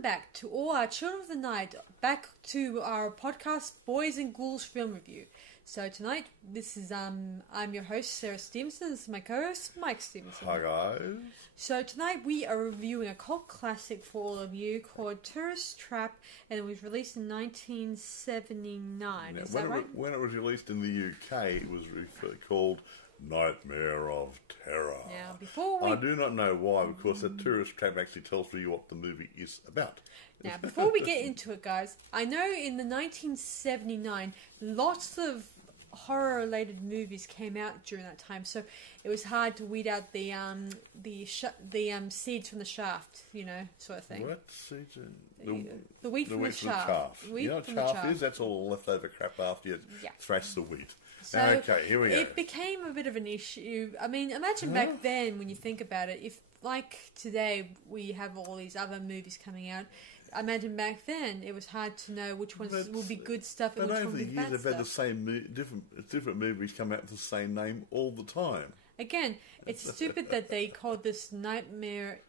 Welcome back to all our children of the night, back to our podcast, Boys and Ghouls Film Review. So tonight, this is I'm your host, Sarah Stephenson. This is my co-host, Mike Stephenson. Hi guys. So tonight we are reviewing a cult classic for all of you called Tourist Trap, and it was released in 1979. Now, is that right? When it was released in the UK, it was called Nightmare of Terror. Now, before we... I do not know why, because the Tourist Trap actually tells you what the movie is about. Now, before we get into it, guys, I know in the 1979, lots of horror-related movies came out during that time, so it was hard to weed out the seeds from the shaft, you know, sort of thing. What seeds? The wheat from the shaft. You know what chaff is? That's all leftover crap after you thrash the wheat. So okay, here we go. It became a bit of an issue. I mean, imagine back then, when you think about it, if, like today, we have all these other movies coming out, imagine back then it was hard to know which ones would be good stuff and which ones would be bad stuff. But over the years, they've had the same different movies come out with the same name all the time. Again, it's stupid that they called this Nightmare...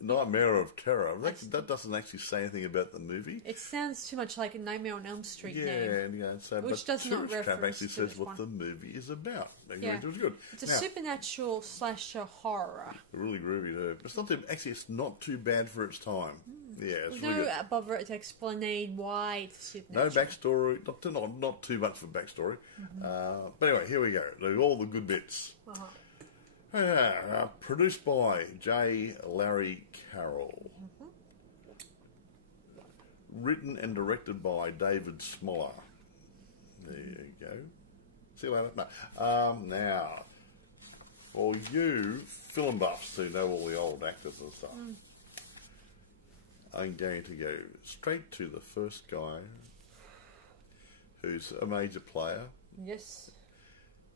Nightmare of Terror. That doesn't actually say anything about the movie. It sounds too much like a Nightmare on Elm Street name. Yeah, so, which does not reference Trap actually says what one. the movie is about. Yeah. It was good. It's a supernatural slasher horror. Really groovy too. It's not it's not too bad for its time. Yeah, it's There's really no bother to explain why it's supernatural. No backstory. Not too much for backstory. But anyway, here we go. All the good bits. Produced by J. Larry Carroll. Written and directed by David Smoller. There you go. See you later. No. Now, for you film buffs who know all the old actors and stuff, I'm going to go straight to the first guy who's a major player. Yes.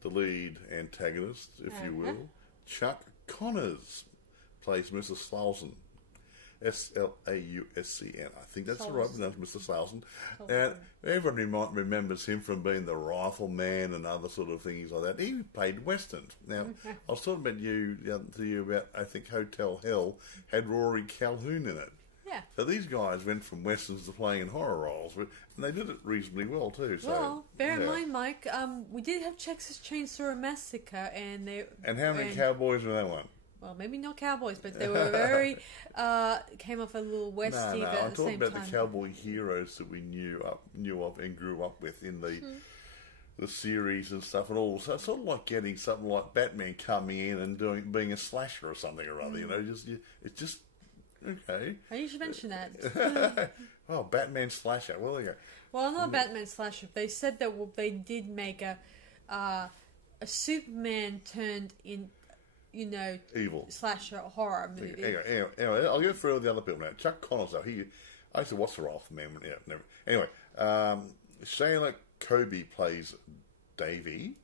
The lead antagonist, if you will. Chuck Connors plays Mr. Slauson. Slauscn. I think that's the right pronunciation, Mr. Slauson. And everybody remembers him from being the Rifleman and other sort of things like that. He played westerns. Now, I was talking about to you about, I think Hotel Hell had Rory Calhoun in it. Yeah. So these guys went from westerns to playing in horror roles, and they did it reasonably well too. So, well, bear in mind, Mike, we did have Texas Chainsaw Massacre, and they... And how many cowboys were that one? Well, maybe not cowboys, but they were very... came off a little westy, but at the same time... I'm talking about the cowboy heroes that we knew of and grew up with in the series and stuff and all. So it's sort of like getting something like Batman coming in and being a slasher or something or other, you know, it's just... Okay. You should mention that. Oh, Batman slasher. Well, yeah. Well, not Batman slasher. They said that they did make a Superman turned in, you know, evil slasher horror movie. Anyway, I'll go through all the other people now. Chuck Connors, though, I used to watch the Rifleman. Yeah, never. Anyway, Shayla Kobe plays Davey.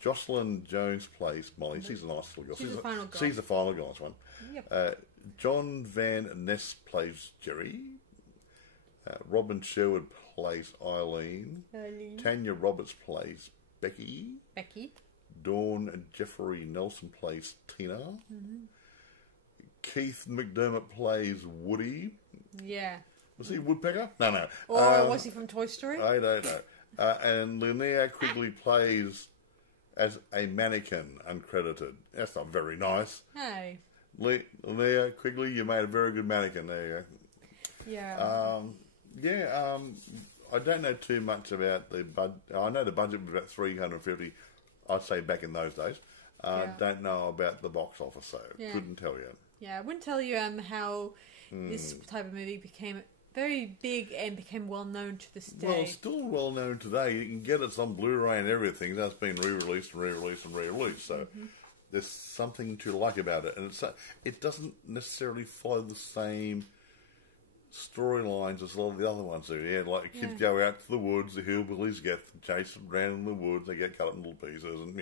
Jocelyn Jones plays Molly. She's a nice little girl. She's the final girl. She's the final girl, this one. Yep. John Van Ness plays Jerry. Robin Sherwood plays Eileen. Tanya Roberts plays Becky. Dawn Jeffory-Nelson plays Tina. Keith McDermott plays Woody. Yeah. Was he Woodpecker? No. Or was he from Toy Story? I don't know. And Linnea Quigley plays as a mannequin, uncredited. That's not very nice. Hey. Linnea Quigley, you made a very good mannequin. There you go. Yeah. I don't know too much about the budget. I know the budget was about $350. I'd say back in those days. Don't know about the box office, so couldn't tell you. Yeah, I wouldn't tell you how this type of movie became very big and became well known to this day. Well, it's still well known today. You can get it on Blu-ray and everything. That's been re-released and re-released and re-released. So there's something to like about it, and it doesn't necessarily follow the same storylines as a lot of the other ones do. Yeah, like kids go out to the woods, the hillbillies get chased around in the woods, they get cut up in little pieces, and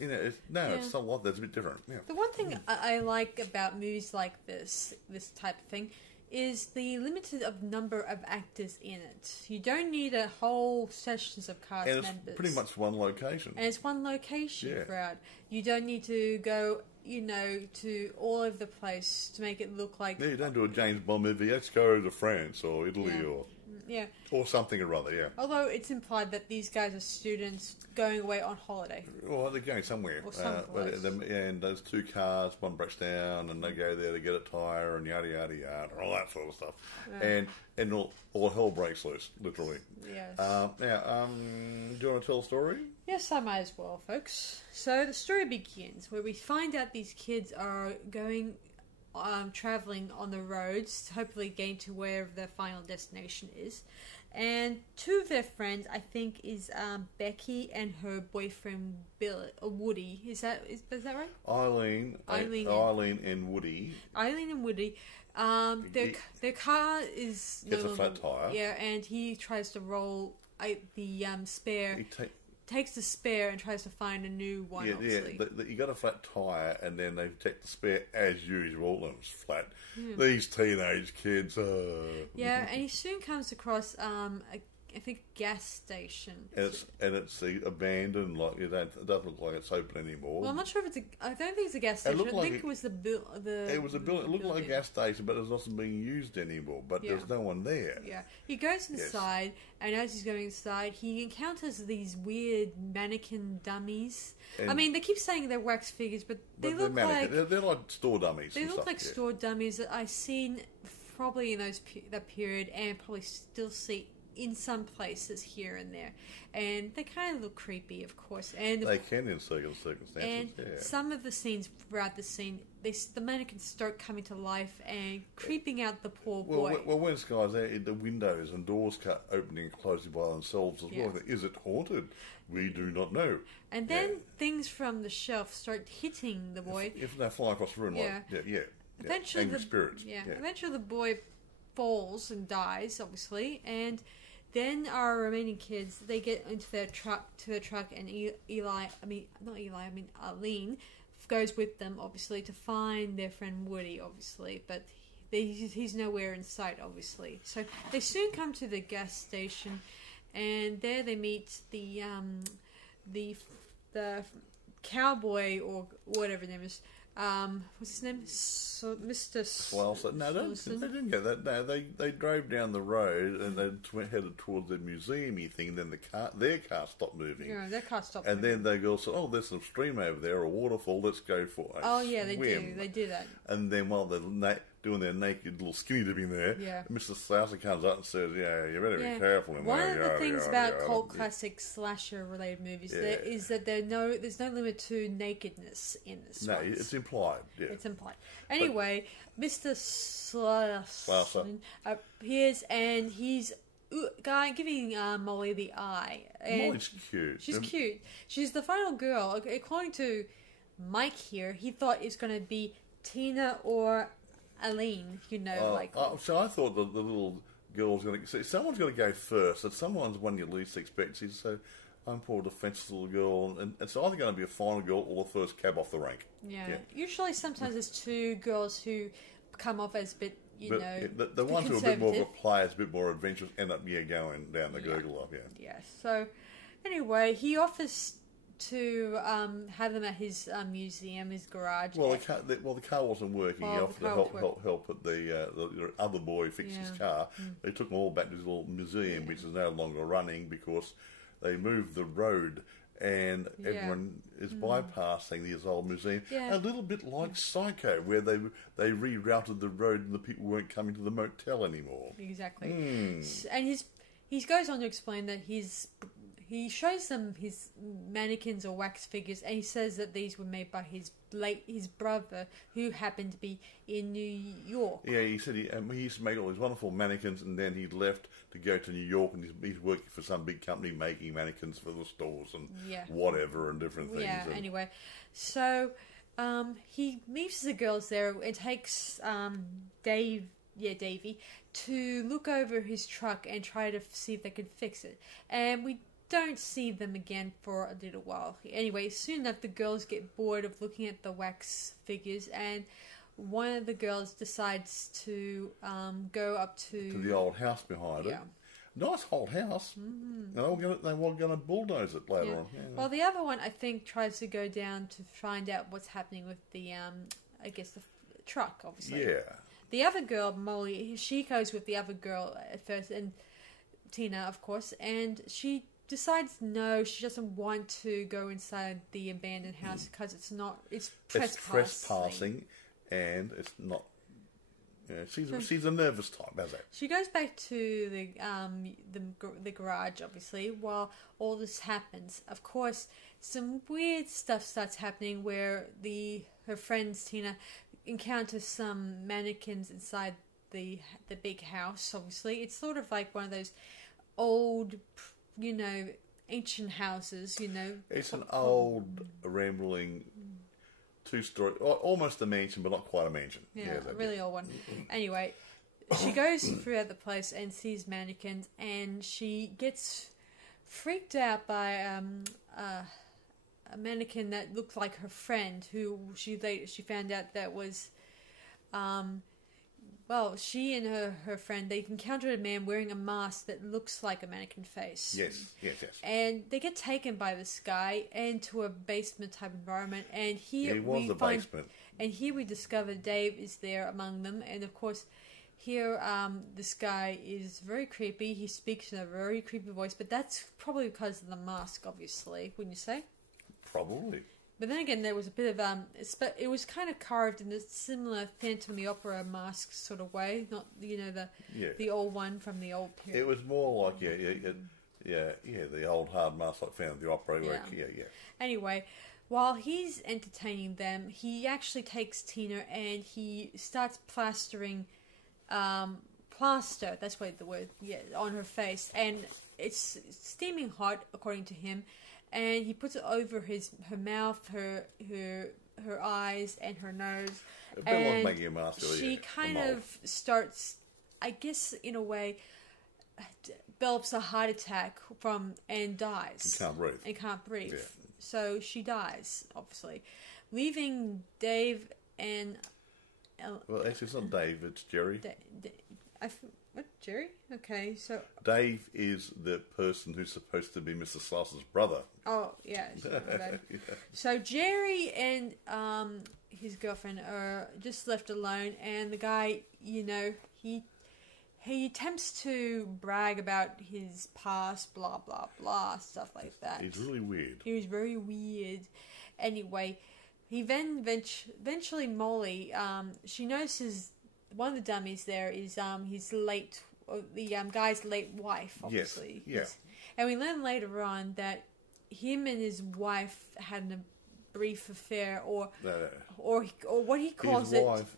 you know, it's not like that's a bit different. Yeah. The one thing I like about movies like this type of thing, is the limited of number of actors in it. You don't need a whole sessions of cast members. And it's pretty much one location. And it's one location throughout. You don't need to go to all over the place to make it look like... Yeah, you don't do a James Bond movie, let's go to France or Italy or something or other, yeah. Although it's implied that these guys are students going away on holiday. Well, they're going somewhere. Or someplace. And there's 2 cars, one breaks down, and they go there to get a tyre and yada, yada, yada, all that sort of stuff. Yeah. And all hell breaks loose, literally. Yes. Now, do you want to tell a story? Yes, I might as well, folks. So the story begins where we find out these kids are going... travelling on the roads, hopefully getting to wherever their final destination is. And 2 of their friends, I think, is Becky and her boyfriend Woody. Is that right? Eileen and Woody. Eileen and Woody. Their car is gets a flat tyre. Yeah, and he tries to roll the spare. Takes the spare and tries to find a new one, obviously. Yeah, you got a flat tyre and then they take the spare as usual and it's flat. These teenage kids. Yeah, and he soon comes across, I think, gas station. And it's abandoned, like it doesn't look like it's open anymore. Well, I'm not sure if I don't think it's a gas station. I think it was the It was a building. It looked like a gas station, but it's not being used anymore. But there's no one there. Yeah, he goes inside, and as he's going inside, he encounters these weird mannequin dummies. I mean, they keep saying they're wax figures, but they look like they're like store dummies. They look like store dummies that I've seen probably in that period, and probably still see in some places here and there, and they kind of look creepy, of course. And they can in certain circumstances. And some of the scenes throughout the scene, the mannequins start coming to life and creeping out the poor boy. Well, when this guy's there, the windows and doors opening and closing by themselves as well. Is it haunted? We do not know. And then things from the shelf start hitting the boy. If they fly across the room, Eventually, angry spirits. Eventually, the boy falls and dies, obviously, and then our remaining kids, they get into their truck, and Eileen goes with them, obviously, to find their friend Woody, obviously, but he's nowhere in sight, obviously. So they soon come to the gas station, and there they meet the cowboy or whatever his name is. What's his name? Mr. Stephenson. No, they didn't get that. No, they drove down the road and they headed towards the museum-y thing. And then their car stopped moving. Yeah, their car stopped. And then they go, "Oh, there's some stream over there, a waterfall. Let's go for it." Oh yeah, they do. They do that. And then while they're doing their naked little skinny dipping there, Mr. Stephenson comes up and says, "Yeah, you better be careful." One of the things about cult classic slasher-related movies is that there's no limit to nakedness in this. No, it's implied. Yeah. It's implied. Anyway, Mr. Stephenson appears and he's giving Molly the eye. And Molly's cute. She's cute. She's the final girl. According to Mike here, he thought it's going to be Tina or Eileen. So I thought the little girl's going to... someone's going to go first. And someone's one you least expect. So I'm poor defensive little girl, and it's either going to be a final girl or the first cab off the rank. Yeah. Usually, sometimes there's 2 girls who come off as a bit, the ones who are a bit more of a players, a bit more adventurous, end up going down the Google up. Yeah. So anyway, he offers to have them at his museum, his garage. Well, the car wasn't working. He offered to help at the other boy fix his car. They took them all back to his little museum, which is no longer running because they moved the road and everyone is bypassing this old museum. A little bit like Psycho, where they rerouted the road and the people weren't coming to the motel anymore. Exactly. And he goes on to explain that he shows them his mannequins or wax figures, and he says that these were made by his brother, who happened to be in New York. Yeah, he said he used to make all these wonderful mannequins, and then he left to go to New York, and he's working for some big company making mannequins for the stores and whatever and different things. Yeah. Anyway, so he meets the girls there and takes Davey, to look over his truck and try to see if they could fix it, and we don't see them again for a little while. Anyway, soon enough, the girls get bored of looking at the wax figures, and one of the girls decides to go up to the old house behind it. Nice old house. Mm-hmm. They were going to bulldoze it later on. Yeah. Well, the other one, I think, tries to go down to find out what's happening with the, I guess, the truck, obviously. Yeah. The other girl, Molly, she goes with the other girl at first, and Tina, of course, and she decides no, she doesn't want to go inside the abandoned house because it's trespassing. It's trespassing, and it's not. She's a nervous type, how's that? She goes back to the garage, obviously, while all this happens. Of course, some weird stuff starts happening where her friends Tina encounters some mannequins inside the big house. Obviously, it's sort of like one of those old, ancient houses. It's an old, rambling, two-story, almost a mansion, but not quite a mansion. Yeah, a really old one. Anyway, she goes throughout the place and sees mannequins, and she gets freaked out by a mannequin that looked like her friend, who she found out that was, she and her friend, they encountered a man wearing a mask that looks like a mannequin face. Yes. And they get taken by this guy into a basement type environment, and here basement. And here we discover Dave is there among them, and of course, here this guy is very creepy. He speaks in a very creepy voice, but that's probably because of the mask, obviously, wouldn't you say? Probably. But then again, there was a bit of it was kind of carved in a similar Phantom of the Opera mask sort of way, not the old one from the old period. It was more like the old hard mask like Phantom of the Opera. Yeah. Anyway, while he's entertaining them, he actually takes Tina and he starts plastering plaster. That's what the word on her face, and it's steaming hot according to him. And he puts it over her mouth, her eyes, and her nose. A bit like making a mask. She kind of starts, I guess, in a way, develops a heart attack and dies. And can't breathe. Yeah. So she dies, obviously, leaving Dave and. Well, actually, it's not Dave. It's Jerry. What, Jerry? Okay, so... Dave is the person who's supposed to be Mr. Slice's brother. Oh, yeah. Yeah. So Jerry and his girlfriend are just left alone, and the guy, he attempts to brag about his past, blah, blah, blah, stuff like that. He's really weird. He was very weird. Anyway, he then eventually Molly, she notices... One of the dummies there is the guy's late wife, obviously. Yes, yeah. And we learn later on that him and his wife had a brief affair, or what he calls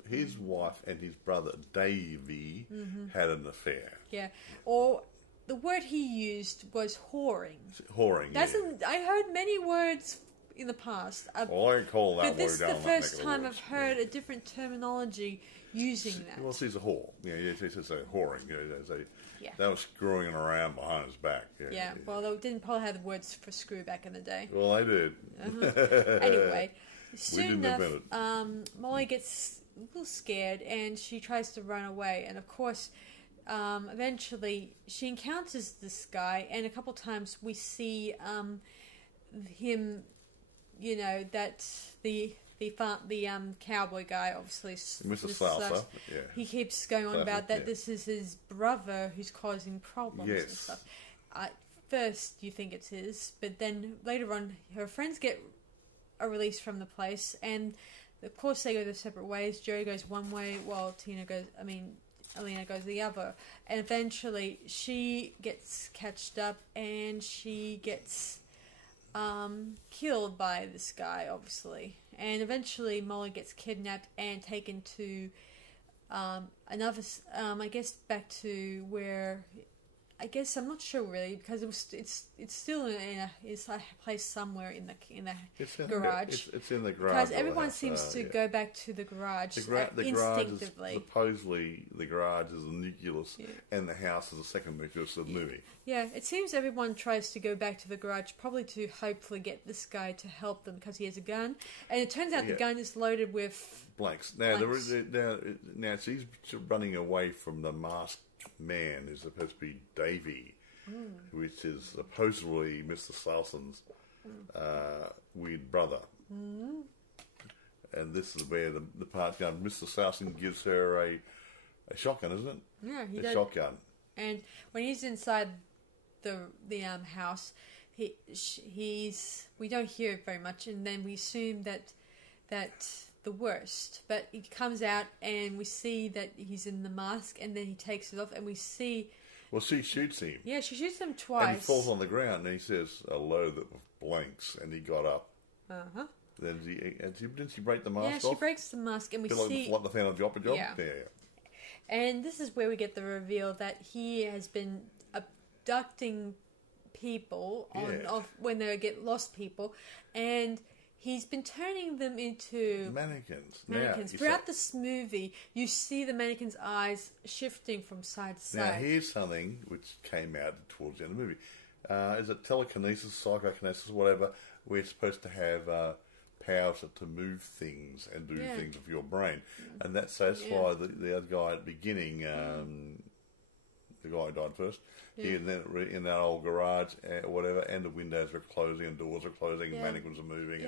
his wife and his brother Davey had an affair. Yeah, or the word he used was whoring. Whoring. I heard many words in the past. I call that word. But this is the first time I've heard a different terminology using that. Well, she's a whore. Yeah, she's a whoring. They were screwing around behind his back. Yeah. Well, they didn't probably have the words for screw back in the day. Well, they did. Anyway, soon enough, Molly gets a little scared and she tries to run away. And of course, eventually, she encounters this guy, and a couple times we see him. That the cowboy guy, obviously, Mr. Slicer, he keeps going on about that this is his brother who's causing problems and stuff. At first, you think it's his, but then later on, her friends get a release from the place, and of course they go their separate ways. Jerry goes one way, while Alina goes the other, and eventually she gets catched up, and she gets killed by this guy, obviously. And eventually Molly gets kidnapped and taken to another, I guess back to where, I guess I'm not sure really, because it's still in a place somewhere in the garage. It's in the garage. Because everyone seems to go back to the garage instinctively. Supposedly the garage is the nucleus, and the house is the second nucleus of the movie. Yeah, it seems everyone tries to go back to the garage, probably to hopefully get this guy to help them because he has a gun, and it turns out the gun is loaded with blanks. Now she's running away from the masked man is supposed to be Davy, which is supposedly Mr. Stevenson's weird brother. And this is where the part comes. Mr. Stephenson gives her a shotgun, isn't it? Yeah, he a does. Shotgun. And when he's inside the house, we don't hear it very much, and then we assume that the worst. But he comes out, and we see that he's in the mask, and then he takes it off, and we see. Well, she shoots him. Yeah, she shoots him twice. And he falls on the ground, and he says hello that blanks, and he got up. Then didn't she break the mask off? Yeah, she breaks the mask, and we see like the fan of the opera job. Yeah. And this is where we get the reveal that he has been abducting people when they get lost people, and he's been turning them into mannequins. Throughout this movie, you see the mannequins' eyes shifting from side to side. Now, here's something which came out towards the end of the movie. Is it telekinesis, psychokinesis, whatever? We're supposed to have powers to move things and do things with your brain. And that satisfied the other guy at the beginning, the guy who died first. He in that old garage, whatever, and the windows are closing and doors are closing and mannequins are moving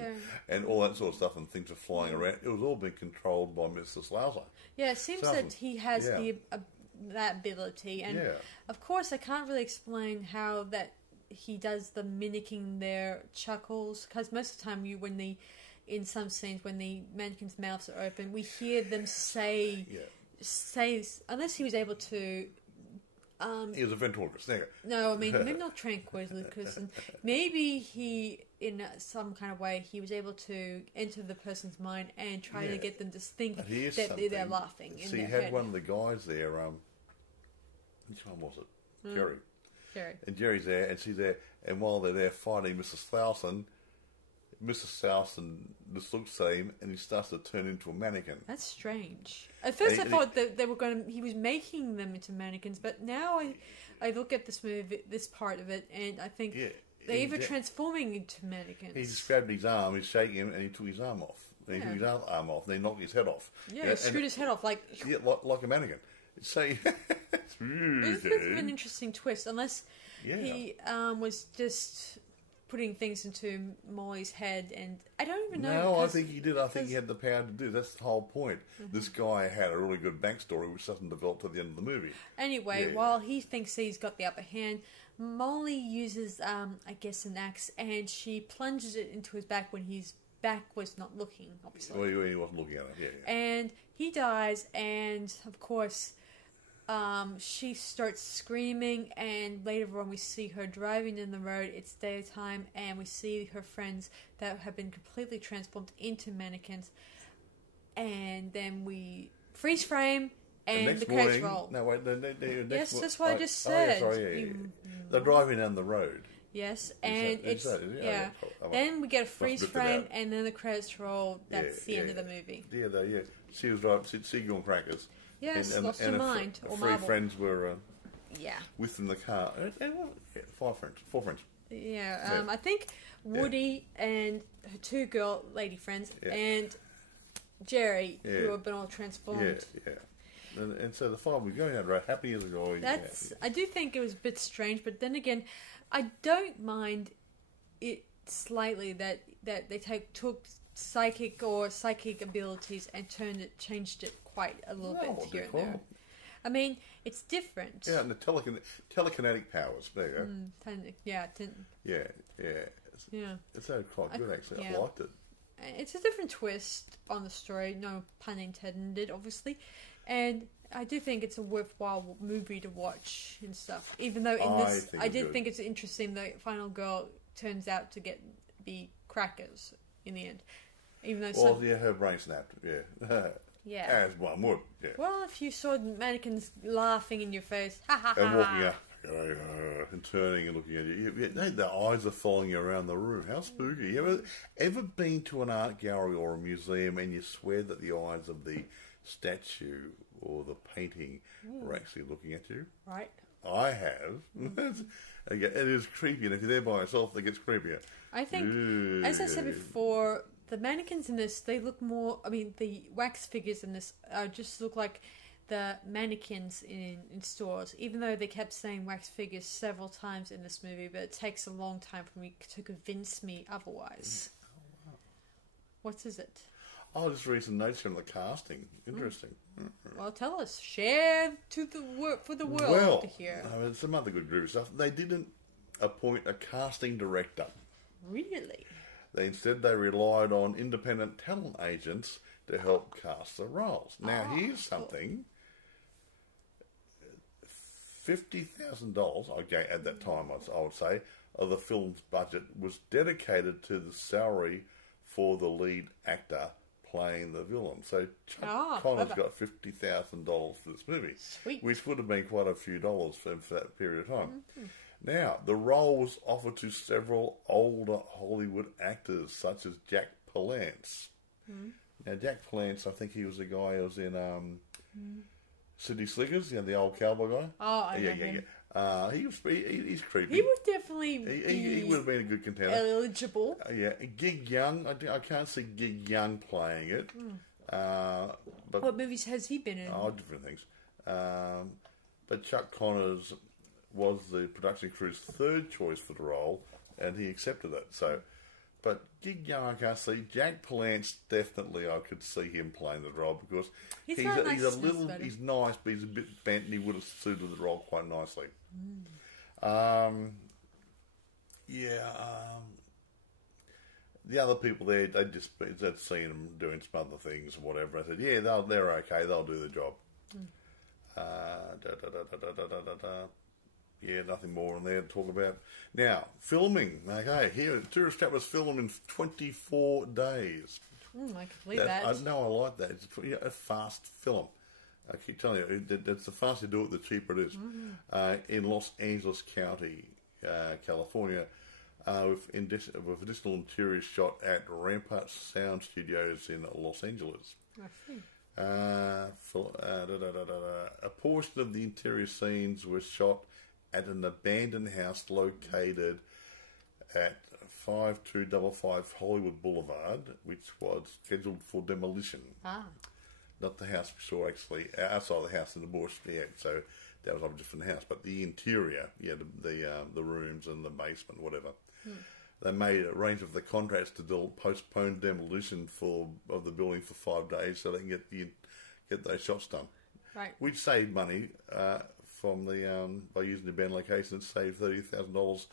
and all that sort of stuff, and things are flying around. It was all being controlled by Mr. Slaughter. Yeah, it seems that he has that ability. And of course, I can't really explain how that he does the mimicking their chuckles, because most of the time in some scenes when the mannequins' mouths are open, we hear them say, unless he was able to. He was a ventriloquist. No, I mean, maybe not tranquilizers. Maybe he, in some kind of way, he was able to enter the person's mind and try to get them to think that they're laughing. See, he had one of the guys there. Which one was it? Jerry. And Jerry's there, and she's there, and while they're there fighting Mr. Stephenson just looks at him, and he starts to turn into a mannequin. That's strange. At first, I thought that he was making them into mannequins, but now I look at this movie, this part of it, and I think they're even transforming into mannequins. He just grabbed his arm, he's shaking him, and he took his arm off. And he took his other arm off, and he knocked his head off. Yeah, screwed his head off like a mannequin. So it's a bit of an interesting twist, unless he was just putting things into Molly's head, and I don't even know. No, I think he did. I think he had the power to do. That's the whole point. This guy had a really good backstory, which doesn't develop to the end of the movie. Anyway, while he thinks he's got the upper hand, Molly uses, I guess, an axe, and she plunges it into his back when his back was not looking, obviously. Well, he wasn't looking at it, And he dies, and of course, she starts screaming, and later on we see her driving in the road. It's daytime, and we see her friends that have been completely transformed into mannequins, and then we freeze frame, and the credits roll. No, wait, yes, that's what I just said. They're driving down the road. Yes, and Then we get a freeze frame, and then the credits roll. That's the end of the movie. She was driving Seagull and Crackers. Yes, lost her mind. Or three friends were with in the car. Four friends. Yeah, I think Woody and her two lady friends and Jerry, who have been all transformed. And so the five were going out right happy as a guy. I do think it was a bit strange, but then again, I don't mind it slightly that they took psychic abilities and changed it quite a little bit here and there. I mean, it's different. Yeah, and the telekinetic powers. There you go. It's quite good, actually. I liked it. It's a different twist on the story, no pun intended, obviously. And I do think it's a worthwhile movie to watch and stuff. Even though I did think it's interesting the final girl turns out to be Crackers in the end. Even though her brain snapped. As one would. Well, if you saw mannequins laughing in your face, and walking up and turning and looking at you, the eyes are following you around the room. How spooky! You ever been to an art gallery or a museum and you swear that the eyes of the statue or the painting were actually looking at you? Right. I have. It is creepy, and if you're there by yourself, it gets creepier. I think, as I said before, the mannequins in this, they look more... I mean, the wax figures in this just look like the mannequins in stores, even though they kept saying wax figures several times in this movie, but it takes a long time for me to convince me otherwise. Oh, wow. What is it? Oh, just read some notes from the casting. Interesting. Well, tell us. Share for the world Well, to hear. Some other good groovy stuff. They didn't appoint a casting director. Really? Instead, they relied on independent talent agents to help cast the roles. Now, here's something. $50,000, okay, at that time, I would say, of the film's budget was dedicated to the salary for the lead actor playing the villain. So Chuck Connor's got $50,000 for this movie. Sweet. Which would have been quite a few dollars for that period of time. Mm-hmm. Now, the role was offered to several older Hollywood actors, such as Jack Palance. Mm-hmm. Now, Jack Palance, I think he was the guy who was in City Slickers, the old cowboy guy. Oh, I know him. He's creepy. He would definitely he would have been a good contender. Eligible. Gig Young, I can't see Gig Young playing it. But what movies has he been in? Oh, different things. But Chuck Connors was the production crew's third choice for the role, and he accepted it. So, but Gig Young, I can't see. Jack Palance, definitely, I could see him playing the role because he's nice, but he's a bit bent, and he would have suited the role quite nicely. The other people there, they'd seen them doing some other things and whatever. I said, yeah, they're okay. They'll do the job. Yeah, nothing more on there to talk about. Now, filming. Okay, here, Tourist Trap was filmed in 24 days. I can believe that. I like that. It's a fast film. I keep telling you, that's the faster you do it, the cheaper it is. In Los Angeles County, California, with additional interior shot at Rampart Sound Studios in Los Angeles. I see. A portion of the interior scenes was shot at an abandoned house located at 5255 Hollywood Boulevard, which was scheduled for demolition. Not the house we saw, actually, outside the house in the bush. Yeah, so that was obviously from the house, but the interior, the rooms and the basement, whatever. They made a range of the contracts to postpone demolition of the building for 5 days so they can get those shots done. Right. Which saved money from by using the abandoned location. It saved $30,000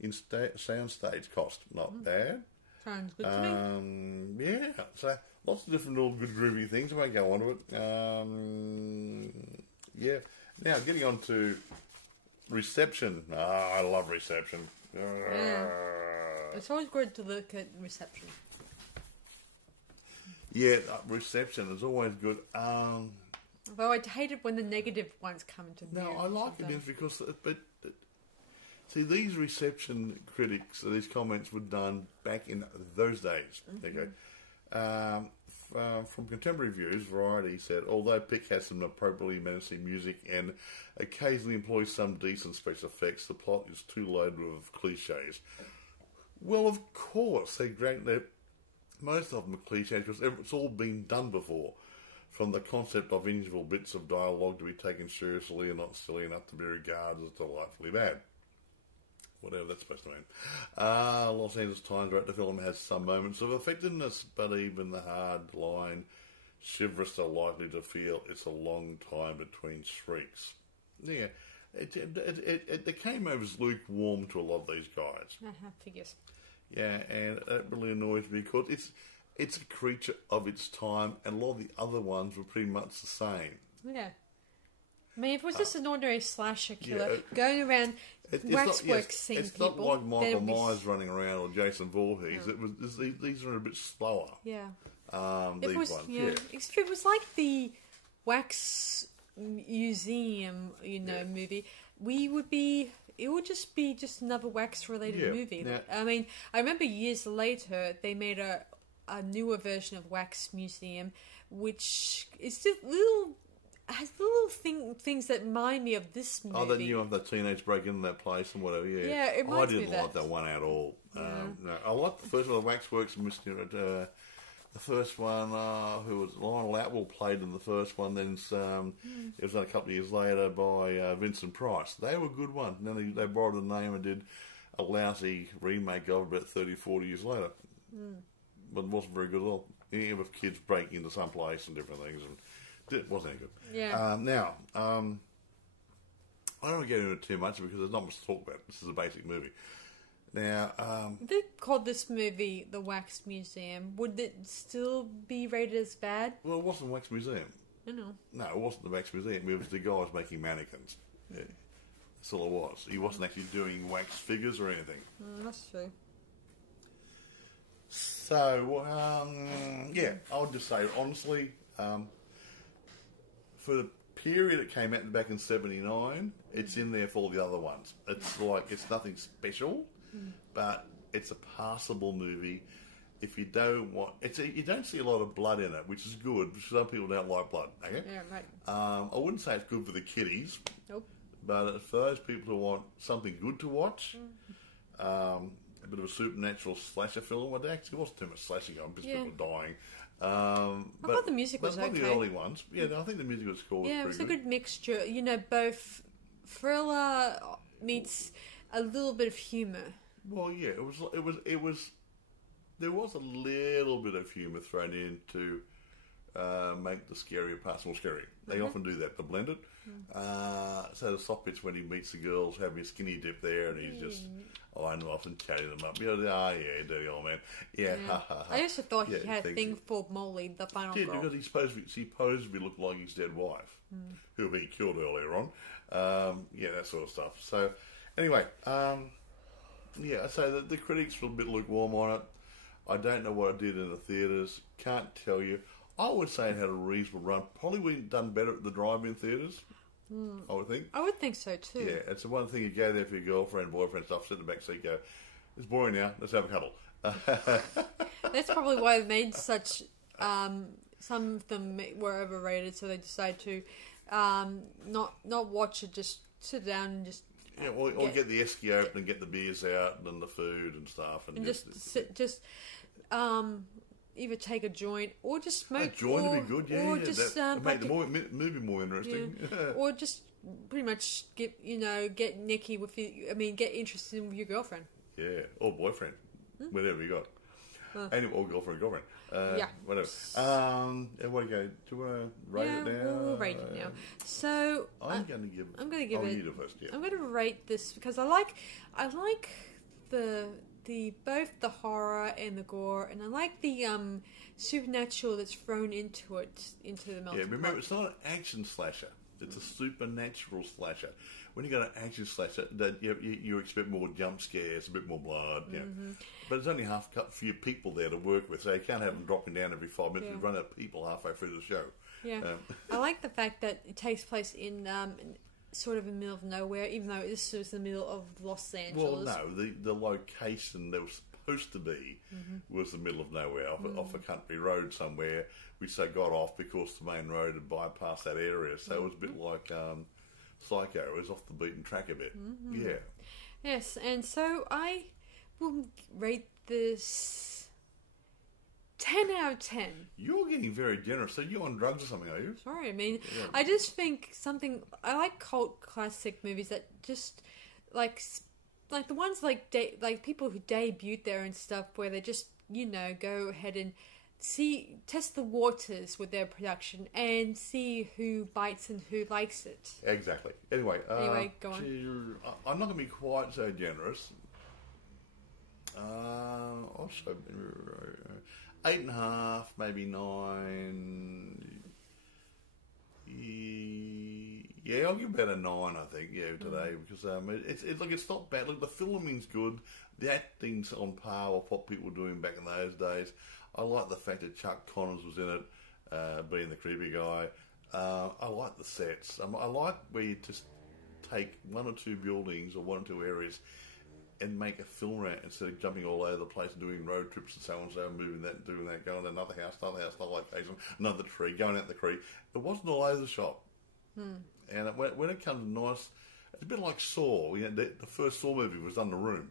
in soundstage cost. Not bad. Sounds good to me. Yeah. So lots of different little good groovy things. I won't go on to it. Now getting on to reception. I love reception. It's always good to look at reception. Yeah, reception is always good. Though I hate it when the negative ones come into view. No, I like it because, see, these reception critics, these comments were done back in those days. Okay. From contemporary reviews, Variety said, although Pick has some appropriately menacing music and occasionally employs some decent special effects, the plot is too loaded with cliches. Well, of course, most of them are cliches because it's all been done before. From the concept of individual bits of dialogue to be taken seriously and not silly enough to be regarded as delightfully bad. Whatever that's supposed to mean. Los Angeles Times wrote the film has some moments of effectiveness, but even the hard line, chivalrous are likely to feel it's a long time between shrieks. Yeah, it came over as lukewarm to a lot of these guys. Figures. Yeah, and that really annoys me because it's a creature of its time, and a lot of the other ones were pretty much the same. Yeah. I mean, if it was just an ordinary slasher killer going around waxworks seeing people... It's not like Michael Myers running around or Jason Voorhees. Yeah. These are a bit slower. Yeah. These ones. Yeah. If it was like the Wax Museum, movie, it would just be another wax-related movie. Yeah. I mean, I remember years later they made a newer version of Wax Museum, which is just has little things that remind me of this movie. Oh, that you have that teenage break into that place and whatever. Yeah, yeah, it reminds I didn't like that one at all. Yeah. No, I liked the first one, the Waxworks, The first one, who was Lionel Atwill played in the first one, then it was done a couple of years later by Vincent Price. They were good ones. And then they borrowed the name and did a lousy remake of it about 30, 40 years later. But it wasn't very good at all. Even with kids breaking into some place and different things, and it wasn't any good. Yeah. Now, I don't want to get into it too much because there's not much to talk about. This is a basic movie. Now, they called this movie The Wax Museum. Would it still be rated as bad? Well, it wasn't the Wax Museum. I know. No, it wasn't the Wax Museum. It was the guys making mannequins. Yeah. That's all it was. He wasn't actually doing wax figures or anything. That's true. So, yeah, I would just say, honestly, for the period it came out back in 79, it's in there for all the other ones. It's like, it's nothing special, but it's a passable movie. If you don't want, you don't see a lot of blood in it, which is good, because some people don't like blood, okay? Yeah, right. I wouldn't say it's good for the kiddies. Nope. But for those people who want something good to watch, a bit of a supernatural slasher film, well, there actually wasn't too much slashing on, just people dying. I thought the music was okay. One of the early ones. Yeah, I think the music was cool. Yeah, it was a good mixture. You know, both thriller meets a little bit of humour. Well, yeah, it was. There was a little bit of humour thrown in to make the scarier parts more scary. They often do that, to blend it. So the soft bits when he meets the girls, having a skinny dip there, and he's just eyeing them off and chatting them up. Yeah, dirty old man. Yeah, ha ha ha. I also thought he had a thing for Molly, the final girl. Because she supposedly looked like his dead wife, who he killed earlier on. That sort of stuff. So, anyway, I'd say that the critics were a bit lukewarm on it. I don't know what it did in the theatres. Can't tell you. I would say it had a reasonable run. Probably would have done better at the drive-in theatres, I would think. I would think so too. Yeah, it's the one thing you go there for your girlfriend, boyfriend stuff, sit in the back seat, go, it's boring now, let's have a cuddle. That's probably why they made such... some of them were overrated, so they decided to not watch it, just sit down and just... Yeah, or get the esky open and get the beers out and the food and stuff. And just either take a joint or just smoke. A joint would be good, yeah. Or just make the movie more interesting. Yeah. Or just pretty much get nicky with get interested in your girlfriend. Yeah, or boyfriend, whatever you got. Or girlfriend. Whatever. What do you go? Do you want to rate it now? We'll rate it now. So I'm going to give it. You do first. Yeah. I'm going to rate this because I like the both the horror and the gore, and I like the supernatural that's thrown into the melting pot. Yeah, remember, it's not an action slasher. It's a supernatural slasher. When you got an action slasher, that you expect more jump scares, a bit more blood. Yeah. But there's only a few people there to work with, so you can't have them dropping down every 5 minutes. You run out of people halfway through the show. Yeah, I like the fact that it takes place in sort of in the middle of nowhere, even though this was the middle of Los Angeles. Well, no, the location that was supposed to be was the middle of nowhere, off a country road somewhere, which they got off because the main road had bypassed that area. So it was a bit like Psycho. It was off the beaten track a bit. Yeah. Yes, and so I will rate this 10 out of 10. You're getting very generous. So you're on drugs or something, are you? Sorry, I just think I like cult classic movies that just like the ones like people who debut there and stuff, where they just go ahead and test the waters with their production and see who bites and who likes it. Exactly. Anyway, go on. I'm not going to be quite so generous. Also, 8.5, maybe 9. Yeah, I'll give it about a 9, I think. Yeah, today because it's not bad. Look, the filming's good. The acting's on par with what people were doing back in those days. I like the fact that Chuck Connors was in it, being the creepy guy. I like the sets. I like where you just take 1 or 2 buildings or 1 or 2 areas and make a film around instead of jumping all over the place and doing road trips and so on and so, moving that, doing that, going to another house, another location, another tree, going out the tree. It wasn't all over the shop. And when it comes to nice, it's a bit like Saw. The first Saw movie was done in a room.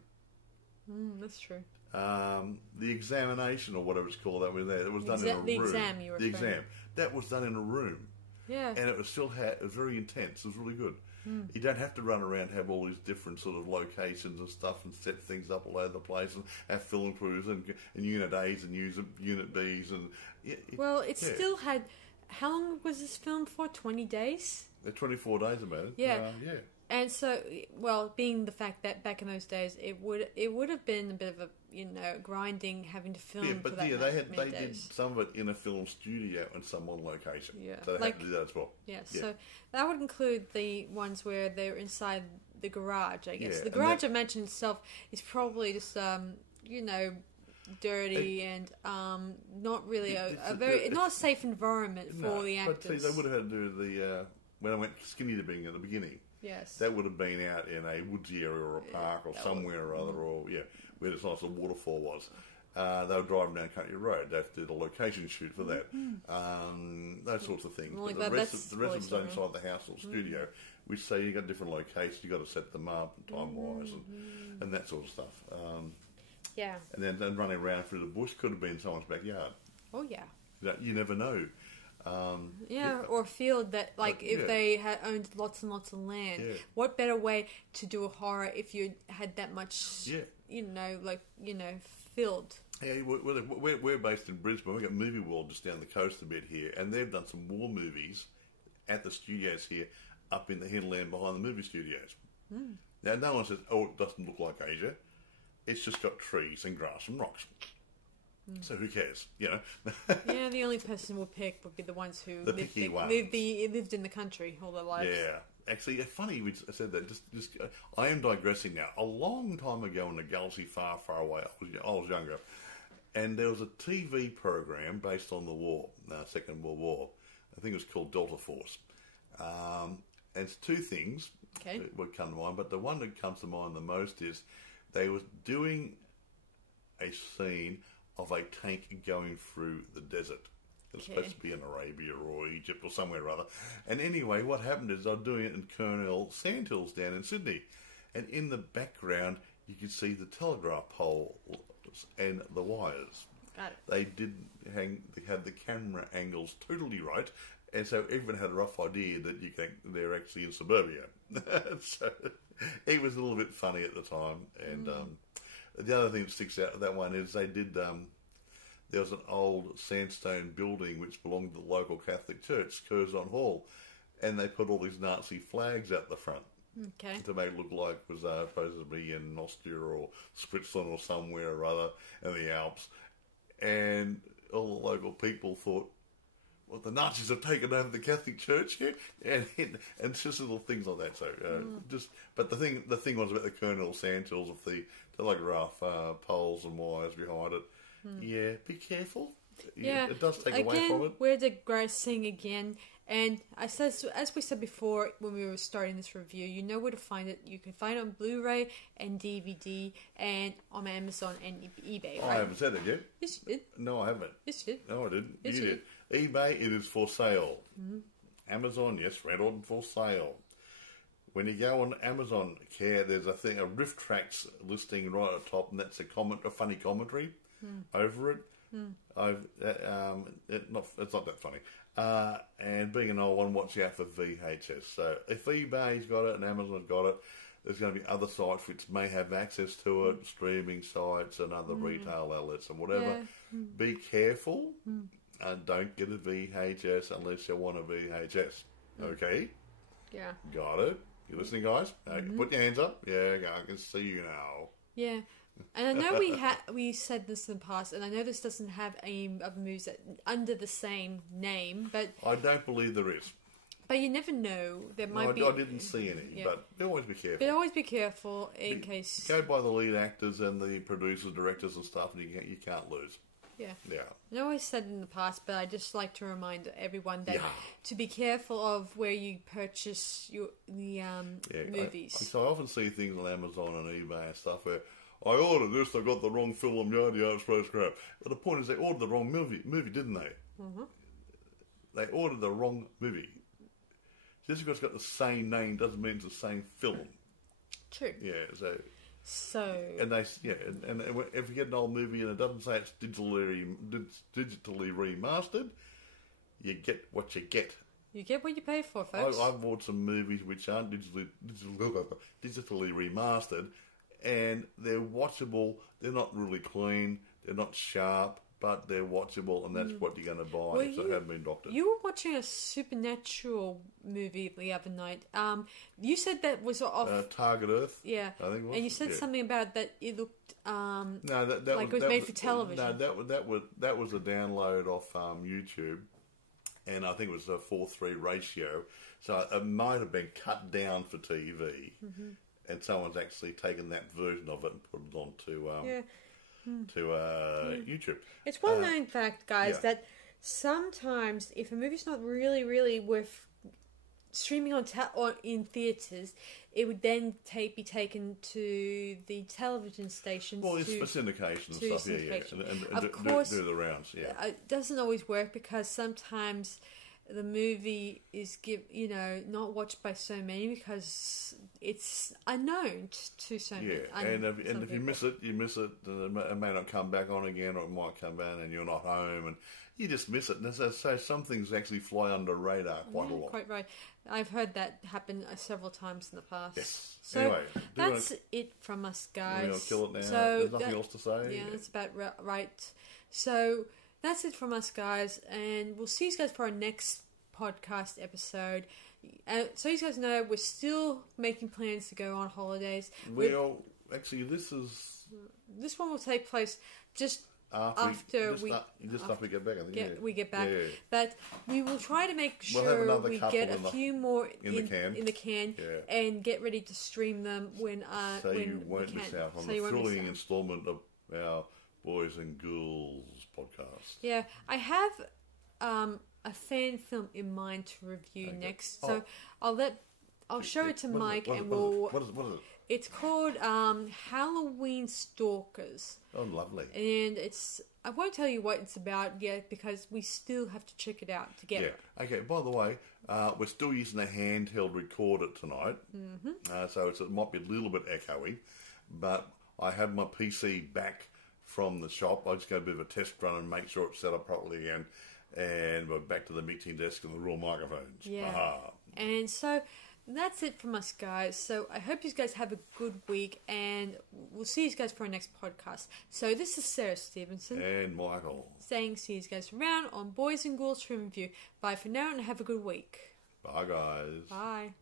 That's true. The examination, or whatever it's called, that was there. It was done in a room. The exam, you were The exam. That was done in a room. Yeah. And it was it was very intense. It was really good. You don't have to run around and have all these different sort of locations and stuff and set things up all over the place and have film crews and Unit A's and Unit B's. And well, it still had... How long was this film for? 20 days? 24 days about it. Yeah. Yeah. And so, well, being the fact that back in those days, it would have been a bit of a, grinding having to film for that many they days. did some of it in a film studio and some on location. Yeah. So they had to do that as well. Yeah, so that would include the ones where they're inside the garage, I guess. Yeah, The garage, I mentioned itself, is probably just, dirty and not really not a safe environment for the actors. But see, they would have had to do the when I went skinny dipping at the beginning. Yes, that would have been out in a woodsy area or a park or somewhere or other, or where this nice little waterfall was. They were driving down Country Road. They have to do the location shoot for that. Those sorts of things. Well, but the rest of it was inside the house or studio, which say you got different locations. You got to set them up time wise and that sort of stuff. And then running around through the bush could have been someone's backyard. Oh yeah. You never know. Or a field that, if they had owned lots and lots of land, what better way to do a horror if you had that much, filled? Yeah, we're based in Brisbane. We've got Movie World just down the coast a bit here, and they've done some war movies at the studios here, up in the hinterland behind the movie studios. Now, no one says, "Oh, it doesn't look like Asia." It's just got trees and grass and rocks. So who cares, Yeah, the only person we'll pick would be the ones who lived in the country all their lives. Yeah. Actually, funny we said that. Just I am digressing now. A long time ago in a galaxy far, far away, I was younger, and there was a TV program based on the war, Second World War. I think it was called Delta Force. And it's two things that would come to mind, but the one that comes to mind the most is they were doing a scene of a tank going through the desert. It's supposed to be in Arabia or Egypt or somewhere or other. And anyway, what happened is they're doing it in Colonel Sandhills down in Sydney. And in the background, you could see the telegraph poles and the wires. Got it. They had the camera angles totally right. And so everyone had a rough idea that they're actually in suburbia. So it was a little bit funny at the time. And the other thing that sticks out of that one is they did... there was an old sandstone building which belonged to the local Catholic church, Curzon Hall, and they put all these Nazi flags out the front to make it look like it was supposed to be in Austria or Switzerland or somewhere or other in the Alps. And all the local people thought, well, the Nazis have taken over the Catholic Church here, and just little things like that. So, but the thing was about the Colonel Sandhills of the telegraph poles and wires behind it. Yeah, be careful. Yeah, it does take away from it. We're digressing again, and as we said before when we were starting this review, you know where to find it. You can find it on Blu-ray and DVD, and on Amazon and eBay. Right? I haven't said it yet. Yes, you did. No, I haven't. Yes, you did. No, I didn't. Yes, you did. eBay, it is for sale. Amazon, yes, red on for sale. When you go on Amazon Care, there's a Riff Tracks listing right at the top, and that's a funny commentary over it. It's not that funny. And being an old one, watch out for VHS. So if eBay's got it and Amazon's got it, there's going to be other sites which may have access to it, streaming sites and other retail outlets and whatever. Yeah. Be careful and don't get a VHS unless you want a VHS. Okay? Yeah. Got it? You listening, guys? Put your hands up. Yeah, I can see you now. Yeah. And I know we said this in the past, and I know this doesn't have any other movies under the same name, but... I don't believe there is. But you never know. There might be... I didn't see any, but always be careful. But always be careful in case... Go by the lead actors and the producers, directors and stuff, and you can't lose. Yeah. Yeah. I know I said in the past, but I just like to remind everyone that to be careful of where you purchase the movies. So I often see things on Amazon and eBay and stuff where I ordered this, they got the wrong film, yada, it's crap. But the point is they ordered the wrong movie, didn't they? They ordered the wrong movie. Just because it's got the same name doesn't mean it's the same film. True. Yeah, so... So... And and if you get an old movie and it doesn't say it's digitally remastered, you get what you get. You get what you pay for, folks. I've bought some movies which aren't digitally remastered, and they're watchable. They're not really clean. They're not sharp, but they're watchable, and that's what you're going to buy. Well, so they haven't been doctored. You were watching a supernatural movie the other night. You said that was off Target Earth. Yeah, I think it was. And you said something about that it looked no, like it was made for television. No, that was a download off YouTube. And I think it was a 4:3 ratio, so it might have been cut down for TV, and someone's actually taken that version of it and put it onto YouTube. It's well known fact, guys, that sometimes if a movie's not really worth streaming or in theatres, it would then be taken to the television stations. Well, it's for syndication and stuff, and of course, do the rounds. Yeah, it doesn't always work because sometimes the movie is not watched by so many because it's unknown to so many. Yeah, and if you miss it, you miss it. It may not come back on again, or it might come back and you're not home, and you just miss it. And so some things actually fly under radar quite a lot. Quite right. I've heard that happen several times in the past. Yes. So anyway, that's it from us, guys. We're going to kill it now. So there's nothing else to say. Yeah, that's about right. So that's it from us, guys, and we'll see you guys for our next podcast episode. So you guys know we're still making plans to go on holidays. Well, actually, this one will take place just after we get back. I think we get back. Yeah. But we will try to make sure we get a few more in the can and get ready to stream them when you won't miss out on the thrilling installment of our Boys and Ghouls podcast. Yeah, I have a fan film in mind to review next, so I'll show it to Mike and we'll. What is it? It's called Halloween Stalkers. Oh, lovely! And I won't tell you what it's about yet because we still have to check it out together. Yeah. Okay. By the way, we're still using a handheld recorder tonight, so it might be a little bit echoey, but I have my PC back from the shop. I just go a bit of a test run and make sure it's set up properly again, and we're back to the mixing desk and the real microphones. Yeah. Aha. And so. That's it from us, guys. So I hope you guys have a good week, and we'll see you guys for our next podcast. So this is Sarah Stephenson. And Michael. Saying see you guys around on Boys and Ghouls Film Review. Bye for now, and have a good week. Bye, guys. Bye.